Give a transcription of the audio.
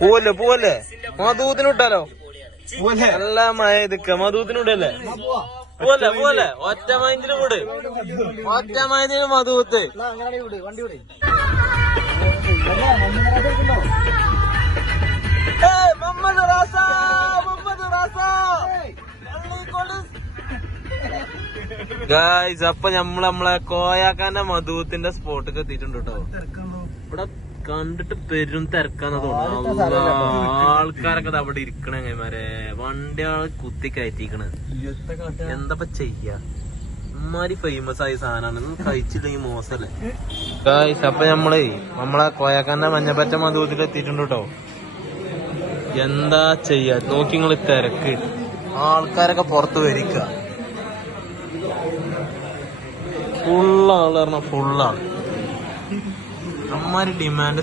പോവല്ലേ പോവല്ലേ മധുത്തിന് വിട്ടാലോ നല്ല മഴ ഇതൊക്കെ മധുത്തിന് വിടല്ലേ പോലെ പോലെ ഒറ്റ മൈൻഡിന് വിട് ഒറ്റ മൈൻഡിന് മധുത്ത് മുഹമ്മദ് റാസ മുഹമ്മദ് റാസ ഗായ്സ് അപ്പൊ നമ്മളെ കോയാക്കാന്റെ മധുത്തിന്റെ സ്പോട്ടൊക്കെ എത്തിയിട്ടുണ്ട് കേട്ടോ. ഇവിടെ കണ്ടിട്ട് പെരും തിരക്കാന്ന് തോന്നുന്നു. ആൾക്കാരൊക്കെ അവിടെ ഇരിക്കണേ അങ്ങന്മാരെ വണ്ടിയാള് കുത്തി കയറ്റിക്കണ്. എന്താ ചെയ്യാ ഇമ്മാരി ഫേമസ് ആയ സാധനമാണ് കഴിച്ചില്ലെങ്കിൽ മോശല്ലേ ഗായ്സ്. അപ്പൊ നമ്മളെ കോയാക്കാന്റെ മഞ്ഞപ്പറ്റ മധുത്തിൽ എത്തിയിട്ടുണ്ട് കേട്ടോ. എന്താ ചെയ്യാ നോക്കി നിങ്ങള് തിരക്ക് ആൾക്കാരൊക്കെ പുറത്ത് വരിക ഫുള്ളാള് പറഞ്ഞ ഫുള്ളാണ് അമ്മാര് ഡിമാൻഡ്